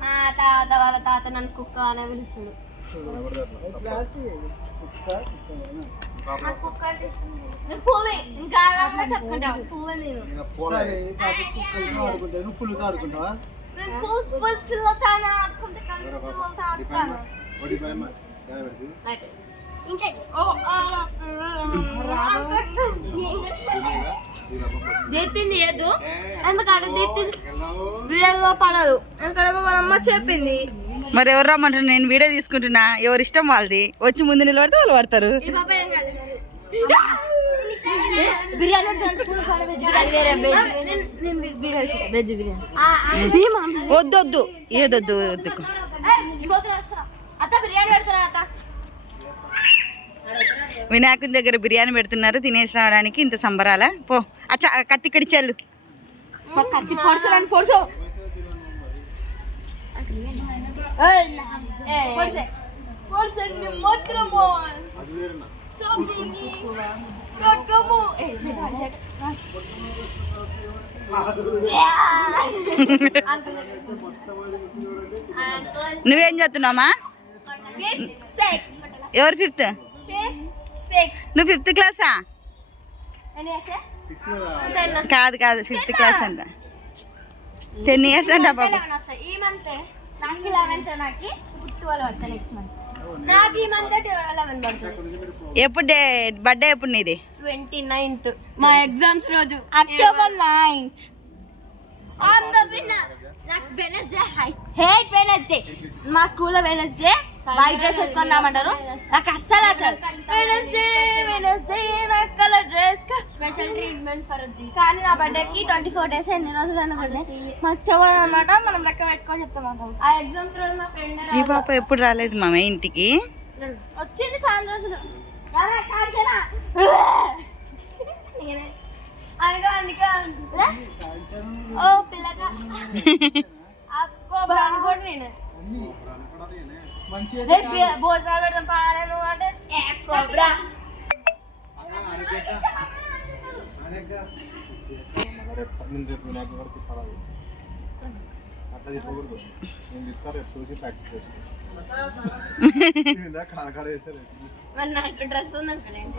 మా తాత వాళ్ళ తాత నన్ను కుక్క అనే పిలుస్తాడు. పుల్లుతో ఆడుకుంటావా? దీప్తిని చేయద్దు, ఎందుకంటే దీప్తి వీడియోలో పడదు, ఎందుకంటే వాళ్ళ అమ్మ చెప్పింది. మరి ఎవరు రమ్మంటారు? నేను వీడియో తీసుకుంటున్నా, ఎవరి ఇష్టం వాళ్ళది. వచ్చి ముందు నిలబడితే వాళ్ళు పడతారు. వద్దొద్దు, ఏదొద్దు వద్దుకు. వినాయకుని దగ్గర బిర్యానీ పెడుతున్నారు, తినేసి రావడానికి ఇంత సంబరాల. పో అచ్చా, కత్తి ఇక్కడి చెల్లు. కత్తి పొడుసు అని పొడుసు. నువ్వేం చదువుతున్నామా? ఎవరు ఫిఫ్త్? నువ్వు 5th క్లాసా? కాదు కాదు, 5th క్లాస్ అంట. 10 years అంట బాబు. ఈ మంత్ నాకు 11th, నాకు 12 పడతా. నెక్స్ట్ మంత్ నాకు ఈ మంత్ 11 పడుతుంది. ఎప్పుడు బర్త్డే? ఎప్పుడు నీది? 29th, మా ఎగ్జామ్స్ రోజు, అక్టోబర్ 9th. నాకు వెనస్డే, హేట్ వెనస్డే. మా స్కూల్లో వెనస్డే వైట్ డ్రెస్ వేసుకొని రామంటారు, నాకు అస్సలు అసలు వెనస్డే వెనస్డే నాకు colour dress special treatment for. కానీ నా బర్త్డేకి 24 days, ఎన్ని రోజులు అనుకుంటే మాకు తెలియదు అనమాట. మనం లెక్క పెట్టుకొని చెప్తాం. ఆ ఎగ్జామ్స్ రోజు మా ఫ్రెండ్ ఈ పాప ఎప్పుడు రాలేదు మామ ఇంటికి. వచ్చింది చాలా రోజులు. అందుకే ఓ పిల్లగా కూడా నేను భోజనాలు పెడతాం పాడను అంటే నాకు డ్రెస్ ఉందనుకోలేదు.